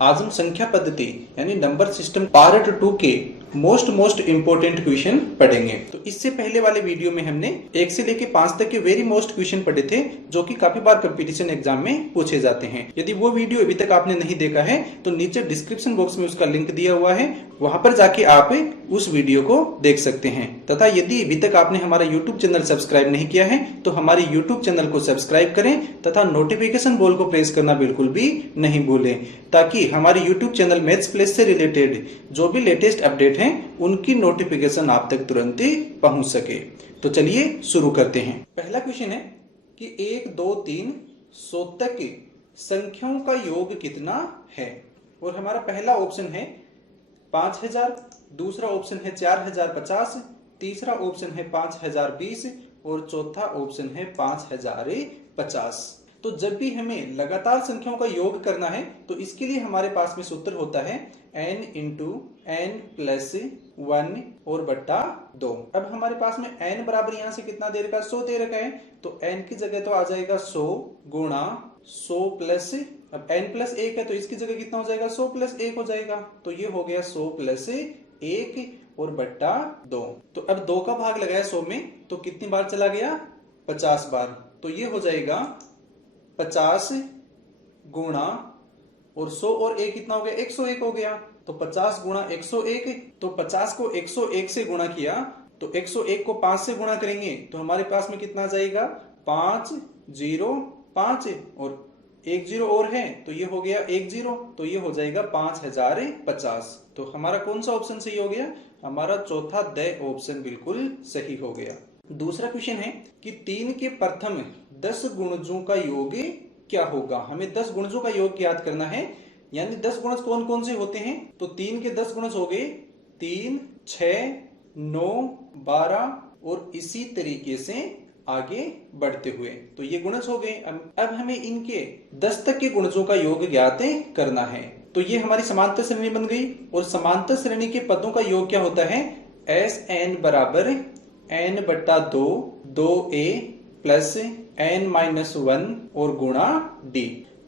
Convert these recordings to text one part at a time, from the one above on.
आज हम संख्या पद्धति यानी नंबर सिस्टम पार्ट 2 के मोस्ट इंपोर्टेंट क्वेश्चन पढ़ेंगे। तो इससे पहले वाले वीडियो में हमने 1 से लेके 5 तक के वेरी मोस्ट क्वेश्चन पढ़े थे, जो कि काफी बार कंपटीशन एग्जाम में पूछे जाते हैं। यदि वो वीडियो अभी तक आपने नहीं देखा है तो नीचे डिस्क्रिप्शन बॉक्स में उसका लिंक दिया हुआ है, वहां पर जाके आप उस वीडियो को देख सकते हैं। तथा यदि अभी तक आपने हमारा यूट्यूब चैनल सब्सक्राइब नहीं किया है तो हमारे यूट्यूब चैनल को सब्सक्राइब करें तथा नोटिफिकेशन बेल को प्रेस करना बिल्कुल भी नहीं भूलें, ताकि हमारे यूट्यूब चैनल मैथ्स प्लस से रिलेटेड जो भी लेटेस्ट अपडेट हैं उनकी नोटिफिकेशन आप तक तुरंत ही पहुंच सके। तो चलिए शुरू करते हैं। पहला क्वेश्चन है कि 1, 2, 3 100 तक संख्याओं का योग कितना है। और हमारा पहला ऑप्शन है 5000, दूसरा ऑप्शन है 4050, तीसरा ऑप्शन है 5020 और चौथा ऑप्शन है 5050। तो जब भी हमें लगातार संख्याओं का योग करना है तो इसके लिए हमारे पास में सूत्र होता है n इंटू n प्लस 1 और बट्टा 2। अब हमारे पास में n बराबर यहां से कितना दे रखा है, 100 दे रखा है, तो n की जगह तो आ जाएगा 100 गुणा 100 प्लस, अब n प्लस 1 है तो इसकी जगह कितना हो जाएगा, 100 प्लस 1 हो जाएगा, तो ये हो गया 100 प्लस 1 और बट्टा 2। तो अब 2 का भाग लगाया 100 में तो कितनी बार चला गया, 50 बार, तो ये हो जाएगा 50 गुणा और 100 और 1 कितना हो गया, 101 हो गया, तो 50 गुणा 101, तो 50 को 101 से गुणा किया तो 101 को 5 से गुणा करेंगे तो हमारे पास में कितना आ जाएगा, 505 और 10 और है तो ये हो गया 10, तो ये हो जाएगा 5050। तो हमारा कौन सा ऑप्शन सही हो गया, हमारा चौथा द ऑप्शन बिल्कुल सही हो गया। दूसरा क्वेश्चन है कि 3 के प्रथम 10 गुणजों का योग क्या होगा। हमें 10 गुणजों का योग याद करना है, यानी 10 गुणज कौन कौन से होते हैं। तो 3 के 10 गुणज हो गए 3, 6, 9, 12 और इसी तरीके से आगे बढ़ते हुए, तो ये गुणज हो गए। अब हमें इनके 10 तक के गुणजों का योग ज्ञात करना है। तो ये हमारी समांतर श्रेणी बन गई, और समांतर श्रेणी के पदों का योग क्या होता है, Sn बराबर n बट्टा 2, 2a प्लस n माइनस 1 और गुणा d।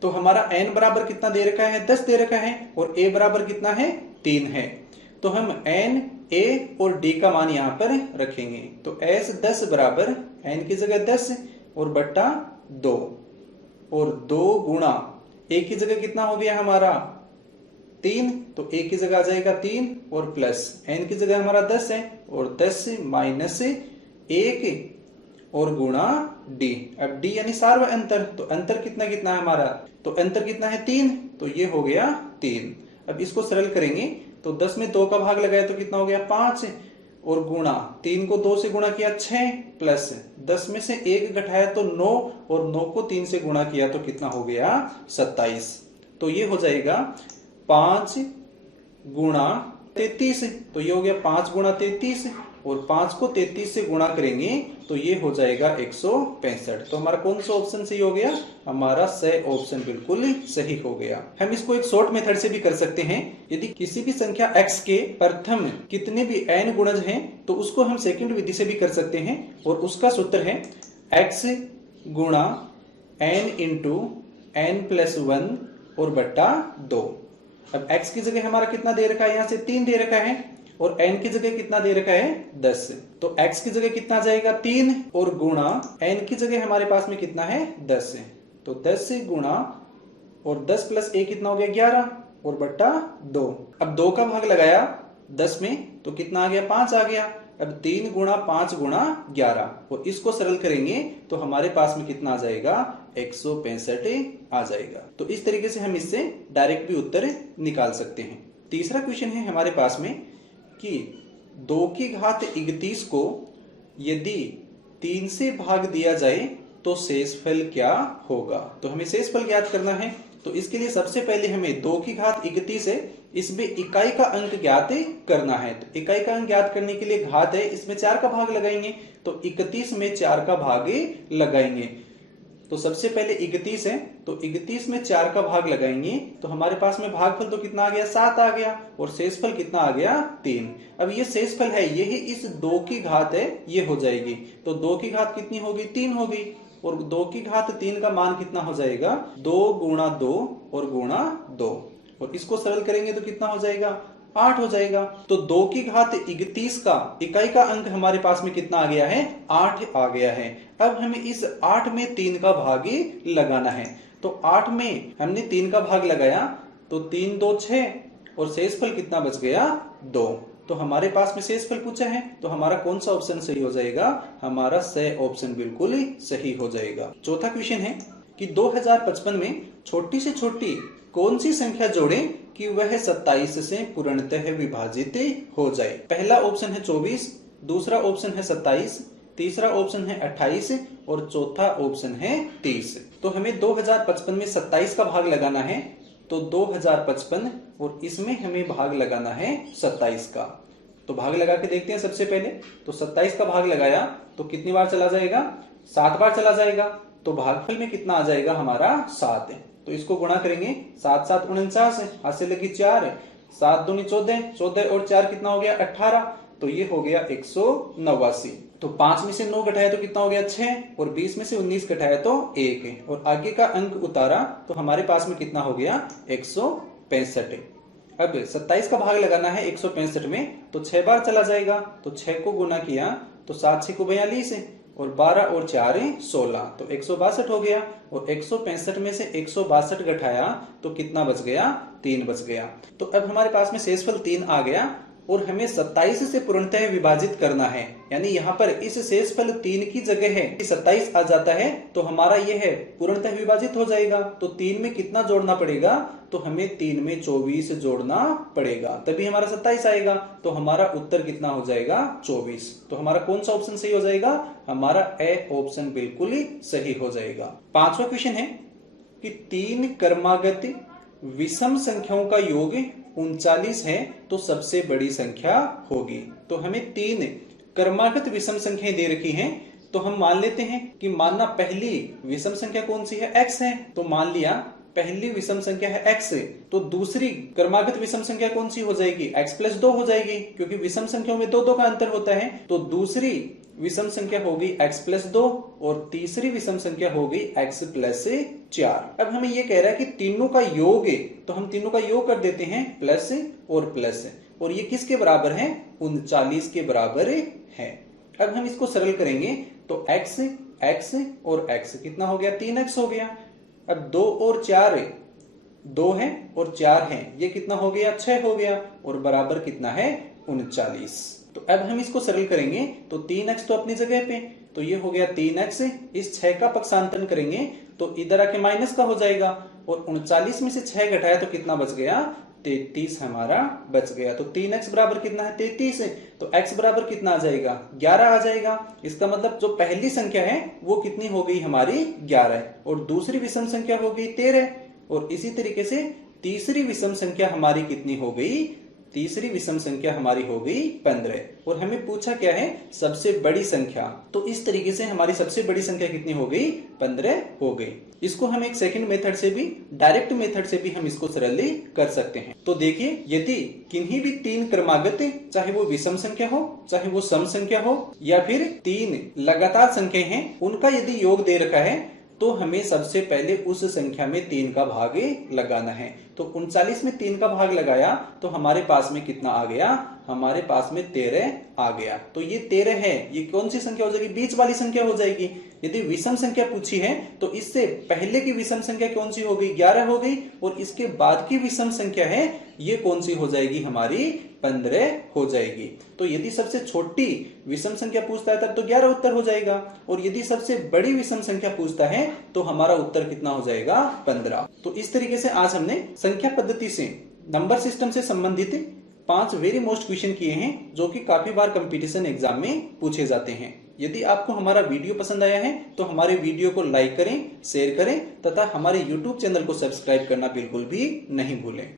तो हमारा n बराबर कितना दे रखा है, 10 दे रखा है, और a बराबर कितना है, 3 है। तो हम n, a और d का मान यहां पर रखेंगे। तो s 10 बराबर n की जगह 10 और बट्टा 2, और 2 गुणा a की जगह कितना हो गया हमारा 3, तो a की जगह आ जाएगा 3 और प्लस n की जगह हमारा 10 है, और 10 माइनस 1 और गुणा d। अब d यानी सार्व अंतर, तो अंतर कितना कितना है हमारा, तो अंतर कितना है 3, तो ये हो गया 3। अब इसको सरल करेंगे तो 10 में 2 का भाग लगाया तो कितना हो गया 5, और गुणा 3 को 2 से गुणा किया 6, प्लस 10 में से 1 घटाया तो 9, और 9 को 3 से गुणा किया तो कितना हो गया 27। तो ये हो जाएगा 5 गुणा 33, तो ये हो गया 5 गुणा 33, और 5 को 33 से गुणा करेंगे तो ये हो जाएगा 165। तो हमारा कौन सा ऑप्शन सही हो गया, हमारा सही ऑप्शन बिल्कुल सही हो गया। हम इसको एक शॉर्ट मेथड से भी कर सकते हैं। यदि किसी भी संख्या x के प्रथम कितने भी n गुणज हैं तो उसको हम सेकंड विधि से भी कर सकते हैं, और उसका सूत्र है x गुणा n इंटू n प्लस 1 और बट्टा 2। अब x की जगह हमारा कितना दे रखा है, यहां से 3 दे रखा है, और n की जगह कितना दे रखा है 10, तो x की जगह कितना जाएगा 3, और गुणा n की जगह हमारे पास में कितना है 10, तो 10 गुणा और 10 प्लस 1 कितना हो गया 11 और बट्टा 2। अब 2 का भाग लगाया 10 में तो कितना आ गया 5 आ गया। अब 3 गुणा 5 गुणा 11, और इसको सरल करेंगे तो हमारे पास में कितना आ जाएगा 165 आ जाएगा। तो इस तरीके से हम इससे डायरेक्ट भी उत्तर निकाल सकते हैं। तीसरा क्वेश्चन है हमारे पास में कि 2 की घात 31 को यदि 3 से भाग दिया जाए तो शेषफल क्या होगा। तो हमें शेषफल ज्ञात करना है, तो इसके लिए सबसे पहले हमें 2 की घात 31 है, इसमें इकाई का अंक ज्ञात करना है। तो इकाई का अंक ज्ञात करने के लिए घात है, इसमें 4 का भाग लगाएंगे, तो 31 में 4 का भाग लगाएंगे। तो सबसे पहले 31 है, तो 31 में 4 का भाग लगाएंगे तो हमारे पास में भागफल तो कितना आ गया 7 आ गया, और शेषफल कितना आ गया 3। अब ये शेषफल है, यही इस 2 की घात है, ये हो जाएगी। तो 2 की घात कितनी होगी 3 होगी, और 2 की घात 3 का मान कितना हो जाएगा 2 गुणा 2 और गुणा 2। और इसको सरल करेंगे तो कितना हो जाएगा, 8 हो जाएगा। तो 2 की घात 31 का इकाई का अंक हमारे पास में कितना आ गया है, 8 आ गया है। अब हमें इस 8 में 3 का भाग लगाना है। तो 8 में हमने 3 का भाग लगाया तो 3 2 6 और शेषफल कितना बच गया, 2। तो हमारे पास में शेषफल पूछा है, तो हमारा कौन सा ऑप्शन सही हो जाएगा, हमारा स ऑप्शन बिल्कुल ही सही हो जाएगा। चौथा क्वेश्चन है कि 2055 में छोटी से छोटी कौन सी संख्या जोड़ें कि वह 27 से पूर्णतः विभाजित हो जाए। पहला ऑप्शन है 24, दूसरा ऑप्शन है 27, तीसरा ऑप्शन है 28 और चौथा ऑप्शन है 30। तो हमें 2055 में 27 का भाग लगाना है, तो 2055 और इसमें हमें भाग लगाना है 27 का। तो भाग लगा के देखते हैं सबसे पहले। तो 27 का भाग लगाया तो कितनी बार चला जाएगा, 7 बार चला जाएगा। तो भागफल में कितना आ जाएगा हमारा, 7। तो इसको गुणा करेंगे, 7 7 49, हाथ से लगी 4, 7 दूनी 14, 14 और 4 कितना हो गया, 18। तो ये हो गया 189। तो 5 में से 9 घटाया तो कितना हो गया, 6 और 20 में से 19 घटाया तो 1 और आगे का अंक उतारा तो हमारे पास में कितना हो गया, 165। अब 27 का भाग लगाना है 165 में, तो 6 बार चला जाएगा। तो 6 को गुना किया तो 7 6 को 42 और 12 और 4 16, तो 162 हो गया। और 165 में से 162 घटाया तो कितना बच गया, 3 बच गया। तो अब हमारे पास में शेषफल 3 आ गया और हमें 27 से पूर्णतः विभाजित करना है। यानी यहाँ पर इस शेषफल 3 की जगह है 27 आ जाता है तो हमारा यह है पूर्णतः विभाजित हो जाएगा। तो 3 में कितना जोड़ना पड़ेगा, तो हमें 3 में 24 जोड़ना पड़ेगा, तभी हमारा 27 आएगा। तो हमारा उत्तर कितना हो जाएगा, 24। तो हमारा कौन सा ऑप्शन सही हो जाएगा, हमारा ए ऑप्शन बिल्कुल ही सही हो जाएगा। पांचवा क्वेश्चन है कि 3 क्रमागत विषम संख्याओं का योग 39 है तो सबसे बड़ी संख्या होगी। तो हमें 3 क्रमागत विषम संख्याएं दे रखी हैं, तो हम मान लेते हैं कि मानना पहली विषम संख्या कौन सी है, x है। तो मान लिया पहली विषम संख्या है x, तो दूसरी क्रमागत विषम संख्या कौन सी हो जाएगी, x + 2 हो जाएगी, क्योंकि विषम संख्याओं में 2 का अंतर होता है। तो दूसरी विषम संख्या होगी x + 2 और तीसरी विषम संख्या होगी x + 4। अब हमें ये कह रहा है कि तीनों का योग है, तो हम तीनों का योग कर देते हैं प्लस और प्लस, और ये किसके बराबर है, 39 के बराबर है। अब हम इसको सरल करेंगे तो x और x कितना हो गया, 3x हो गया। अब 2 और 4 2 है और 4 है, ये कितना हो गया, 6 हो गया और बराबर कितना है, 39। तो अब हम इसको सरल करेंगे तो 3x तो अपनी जगह पे, तो ये हो गया 3x। इस 6 का पक्षांतरण करेंगे तो इधर आके माइनस का हो जाएगा और 39 में से 6 घटाया तो कितना बच गया, 33 हमारा बच गया। तो 3x बराबर कितना है, 33। तो x बराबर कितना आ जाएगा, 11 आ जाएगा। इसका मतलब जो पहली संख्या है वो कितनी हो गई हमारी, 11 और दूसरी विषम संख्या हो गई 13। और इसी तरीके से तीसरी विषम संख्या हमारी कितनी हो गई, तीसरी विषम संख्या हमारी हो गई 15। और हमें पूछा क्या है, सबसे बड़ी संख्या। तो इस तरीके से हमारी सबसे बड़ी संख्या कितनी हो गई, 15 हो गई। इसको हम एक सेकंड मेथड से भी, डायरेक्ट मेथड से भी हम इसको सरल कर सकते हैं। तो देखिए, यदि किन्हीं भी 3 क्रमागत, चाहे वो विषम संख्या हो चाहे वो सम संख्या हो या फिर 3 लगातार संख्या हैं, उनका यदि योग दे रखा है तो हमें सबसे पहले उस संख्या में 3 का भाग लगाना है। तो 39 में 3 का भाग लगाया तो हमारे पास में कितना आ गया, हमारे पास में 13 आ गया। तो ये 13 है, ये कौन सी संख्या हो जाएगी, बीच वाली संख्या हो जाएगी। यदि विषम संख्या पूछी है तो इससे पहले की विषम संख्या कौन सी हो गई, 11 हो गई, और इसके बाद की विषम संख्या है ये कौन सी हो जाएगी, हमारी 15 हो जाएगी। तो यदि सबसे छोटी विषम संख्या पूछता है तब तो 11 उत्तर हो जाएगा, और यदि सबसे बड़ी विषम संख्या पूछता है तो हमारा उत्तर कितना हो जाएगा, 15। तो इस तरीके से आज हमने संख्या पद्धति से, नंबर सिस्टम से संबंधित 5 वेरी मोस्ट क्वेश्चन किए हैं जो कि काफी बार कंपटीशन एग्जाम में पूछे जाते हैं। यदि आपको हमारा वीडियो पसंद आया है तो हमारे वीडियो को लाइक करें, शेयर करें तथा हमारे YouTube चैनल को सब्सक्राइब करना बिल्कुल भी नहीं भूलें।